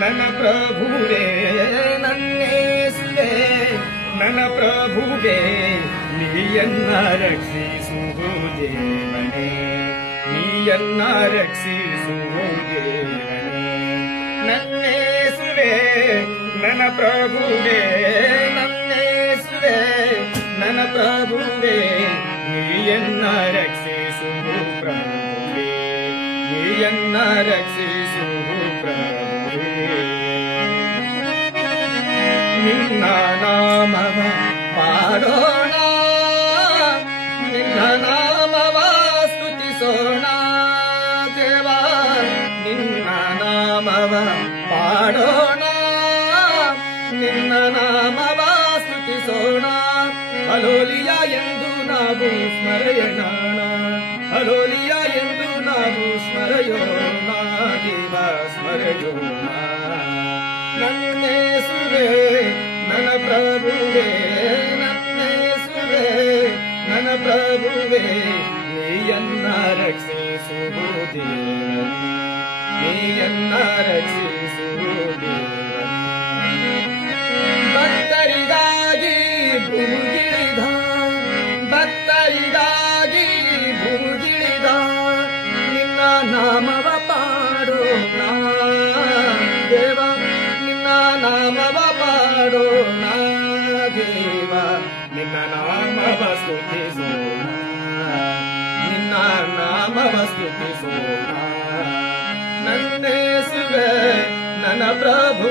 ನನ್ನ ಪ್ರಭುವೇ ನನ್ನೇಸುವೆ ನನ್ನ ಪ್ರಭುವೇ ನೀಯನ್ನ ರಕ್ಷಿಸುವು ದೇವನೇ ನೀಯನ್ನ ರಕ್ಷಿಸುವು ದೇವನೇ ನನ್ನೇಸುವೆ ನನ್ನ ಪ್ರಭುವೇ ನನ್ನೇಸುವೆ ನನ್ನ ಪ್ರಭುವೇ ನೀಯನ್ನ ರಕ್ಷಿಸುವು ಪ್ರಭುವೇ ನೀಯನ್ನ ರಕ್ಷಿಸುವು ಪ್ರಭುವೇ ನಿನ್ನ ನಾಮವ ಪಾಡೋಣ ನಿನ್ನ ನಾಮವ ಸ್ತುತಿಸೋಣ ದೇವಾ ನಿನ್ನ ನಾಮವ ಪಾಡೋಣ ನಿನ್ನ ನಾಮವ ಸ್ತುತಿಸೋಣ ಹಲೋಲಿಯ ಎಂದು ನಾವು ಸ್ಮರೆಯೋಣ ಹಲೋಲಿಯ ಎಂದು ನಾವು ಸ್ಮರೆಯೋಣ ದೇವ ಸ್ಮರೆಯೋಣ ನನ್ನೇಸುವೆ ನನ್ನ ಪ್ರಭುವೇ ನನ್ನೇಸುವೆ ನನ್ನ ಪ್ರಭುವೇ ನೀಯನ್ನ ರಕ್ಷಿಸುವು ದೇವನೇ ನೀಯನ್ನ ರಕ್ಷಿಸುವು ದೇವನೇ ಭಕ್ತರಿಗಾಗಿ ಭೂಗಿಳಿದ ಭಕ್ತರಿಗಾಗಿ ಭೂಗಿಳಿದ ನಿನ್ನ ನಾಮವ ಪಾಡೋಣ ದೇವ ನಿನ್ನ ನಾಮವ ಪಾಡೋಣ ದೇವ ನಿನ್ನ ನಾಮವ ಸ್ತುತಿಸೋಣ ನಿನ್ನ ನಾಮವ ಸ್ತುತಿಸೋಣ ನನ್ನೇಸುವೆ ನನ್ನ ಪ್ರಭು